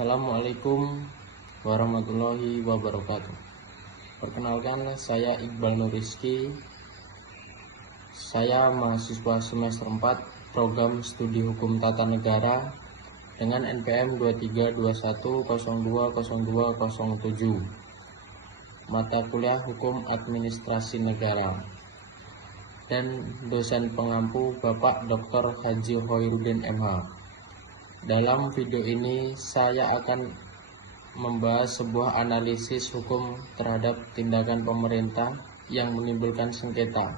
Assalamualaikum warahmatullahi wabarakatuh. Perkenalkan, saya Iqbal Nuriski. Saya mahasiswa semester 4 program studi hukum tata negara dengan NPM 2321020207, mata kuliah hukum administrasi negara, dan dosen pengampu Bapak Dr. Haji Hoirudin MH. Dalam video ini saya akan membahas sebuah analisis hukum terhadap tindakan pemerintah yang menimbulkan sengketa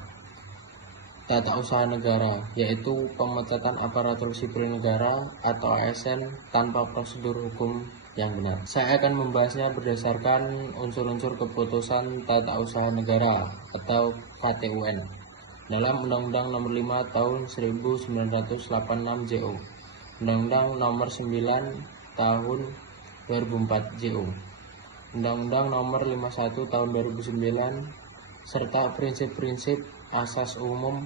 tata usaha negara, yaitu pemecatan aparatur sipil negara atau ASN tanpa prosedur hukum yang benar. Saya akan membahasnya berdasarkan unsur-unsur keputusan tata usaha negara atau KTUN dalam Undang-Undang Nomor 5 Tahun 1986 JO, Undang-Undang Nomor 9 Tahun 2004 JO, Undang-Undang Nomor 51 Tahun 2009, serta prinsip-prinsip asas umum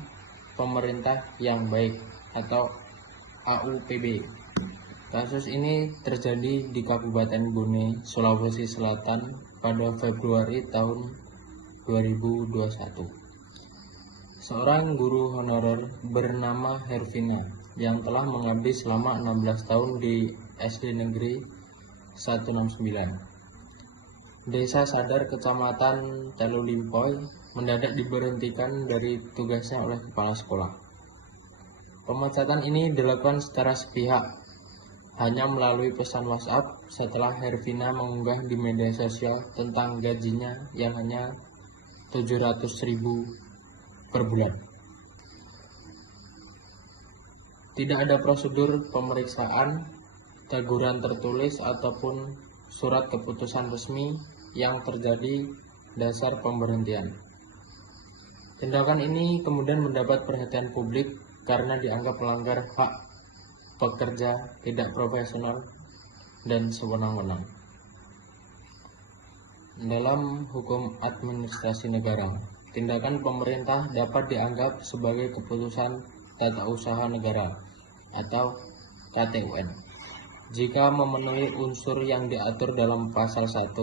pemerintah yang baik atau AUPB. Kasus ini terjadi di Kabupaten Bone, Sulawesi Selatan pada Februari tahun 2021. Seorang guru honorer bernama Hervina yang telah mengabdi selama 16 tahun di SD Negeri 169 Desa Sadar, Kecamatan Telulimpoy, mendadak diberhentikan dari tugasnya oleh kepala sekolah. Pemecatan ini dilakukan secara sepihak, hanya melalui pesan WhatsApp setelah Hervina mengunggah di media sosial tentang gajinya yang hanya 700.000 per bulan. Tidak ada prosedur pemeriksaan, teguran tertulis, ataupun surat keputusan resmi yang terjadi dasar pemberhentian. Tindakan ini kemudian mendapat perhatian publik karena dianggap melanggar hak pekerja, tidak profesional, dan sewenang-wenang. Dalam hukum administrasi negara, tindakan pemerintah dapat dianggap sebagai keputusan tata usaha negara atau KTUN jika memenuhi unsur yang diatur dalam pasal 1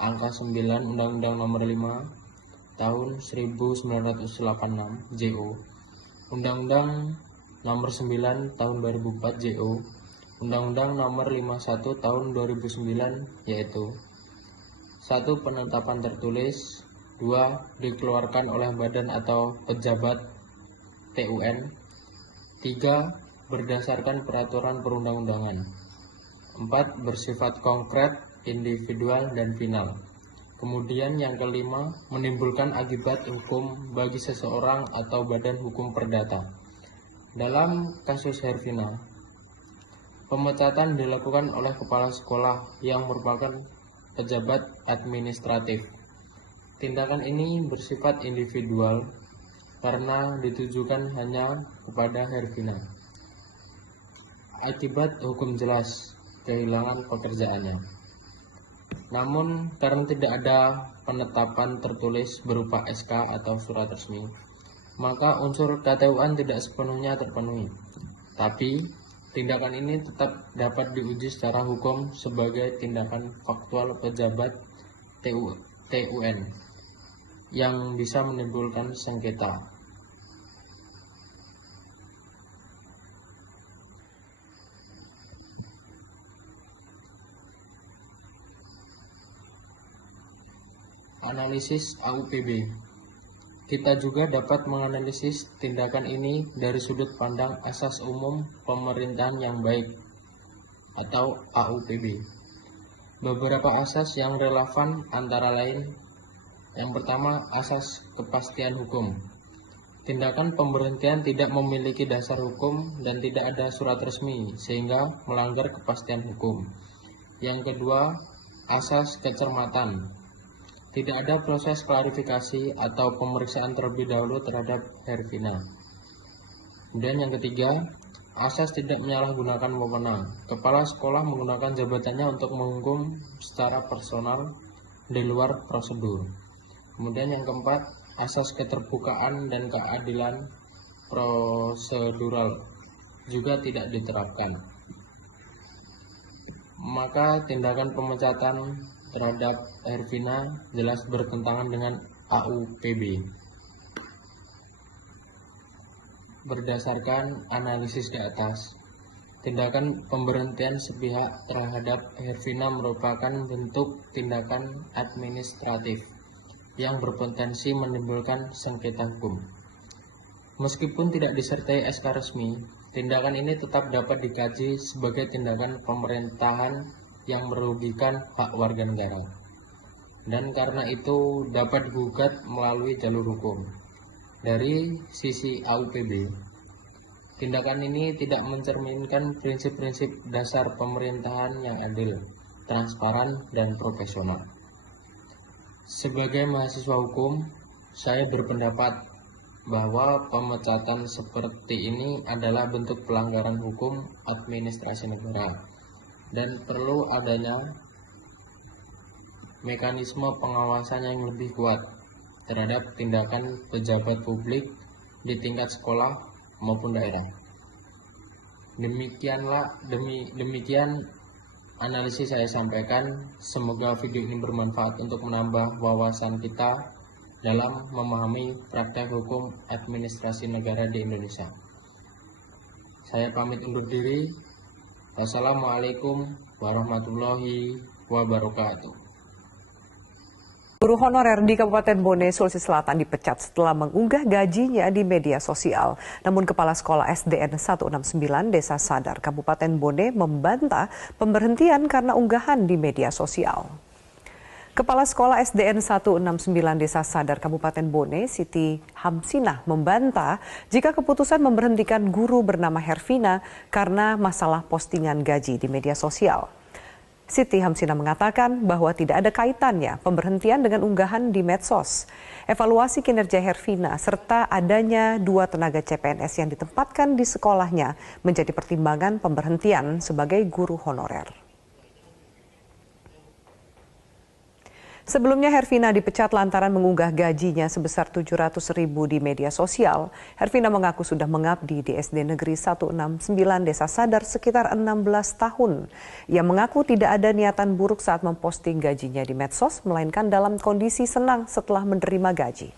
angka 9 Undang-Undang Nomor 5 Tahun 1986 JO, Undang-Undang Nomor 9 Tahun 2004 JO, Undang-Undang Nomor 51 Tahun 2009, yaitu 1. Penetapan tertulis, 2. Dikeluarkan oleh badan atau pejabat TUN, 3. Berdasarkan peraturan perundang-undangan, 4. Bersifat konkret, individual, dan final. Kemudian yang kelima, menimbulkan akibat hukum bagi seseorang atau badan hukum perdata. Dalam kasus Hervina, pemecatan dilakukan oleh kepala sekolah yang merupakan pejabat administratif. Tindakan ini bersifat individual karena ditujukan hanya kepada Hervina. Akibat hukum jelas, kehilangan pekerjaannya. Namun karena tidak ada penetapan tertulis berupa SK atau surat resmi, maka unsur KTUN tidak sepenuhnya terpenuhi. Tapi tindakan ini tetap dapat diuji secara hukum sebagai tindakan faktual pejabat TUN yang bisa menimbulkan sengketa. Analisis AUPB. Kita juga dapat menganalisis tindakan ini dari sudut pandang asas umum pemerintahan yang baik atau AUPB. Beberapa asas yang relevan antara lain: yang pertama, asas kepastian hukum. Tindakan pemberhentian tidak memiliki dasar hukum dan tidak ada surat resmi sehingga melanggar kepastian hukum. Yang kedua, asas kecermatan. Tidak ada proses klarifikasi atau pemeriksaan terlebih dahulu terhadap Hervina. Kemudian yang ketiga, asas tidak menyalahgunakan wewenang. Kepala sekolah menggunakan jabatannya untuk menghukum secara personal di luar prosedur. Kemudian yang keempat, asas keterbukaan dan keadilan prosedural juga tidak diterapkan. maka tindakan pemecatan terhadap Hervina jelas bertentangan dengan AUPB. Berdasarkan analisis di atas, tindakan pemberhentian sepihak terhadap Hervina merupakan bentuk tindakan administratif yang berpotensi menimbulkan sengketa hukum. Meskipun tidak disertai SK resmi, tindakan ini tetap dapat dikaji sebagai tindakan pemerintahan yang merugikan hak warga negara, dan karena itu dapat digugat melalui jalur hukum. Dari sisi AUPB, tindakan ini tidak mencerminkan prinsip-prinsip dasar pemerintahan yang adil, transparan, dan profesional. Sebagai mahasiswa hukum, saya berpendapat bahwa pemecatan seperti ini adalah bentuk pelanggaran hukum administrasi negara dan perlu adanya mekanisme pengawasan yang lebih kuat terhadap tindakan pejabat publik di tingkat sekolah maupun daerah. Demikian analisis saya sampaikan. Semoga video ini bermanfaat untuk menambah wawasan kita dalam memahami praktek hukum administrasi negara di Indonesia. Saya pamit undur diri. Wassalamualaikum warahmatullahi wabarakatuh. Guru honorer di Kabupaten Bone, Sulawesi Selatan dipecat setelah mengunggah gajinya di media sosial. Namun Kepala Sekolah SDN 169 Desa Sadar, Kabupaten Bone membantah pemberhentian karena unggahan di media sosial. Kepala Sekolah SDN 169 Desa Sadar, Kabupaten Bone, Siti Hamsinah membantah jika keputusan memberhentikan guru bernama Hervina karena masalah postingan gaji di media sosial. Siti Hamsinah mengatakan bahwa tidak ada kaitannya pemberhentian dengan unggahan di medsos. Evaluasi kinerja Hervina serta adanya 2 tenaga CPNS yang ditempatkan di sekolahnya menjadi pertimbangan pemberhentian sebagai guru honorer. Sebelumnya Hervina dipecat lantaran mengunggah gajinya sebesar 700.000 di media sosial. Hervina mengaku sudah mengabdi di SD Negeri 169 Desa Sadar sekitar 16 tahun. Ia mengaku tidak ada niatan buruk saat memposting gajinya di medsos, melainkan dalam kondisi senang setelah menerima gaji.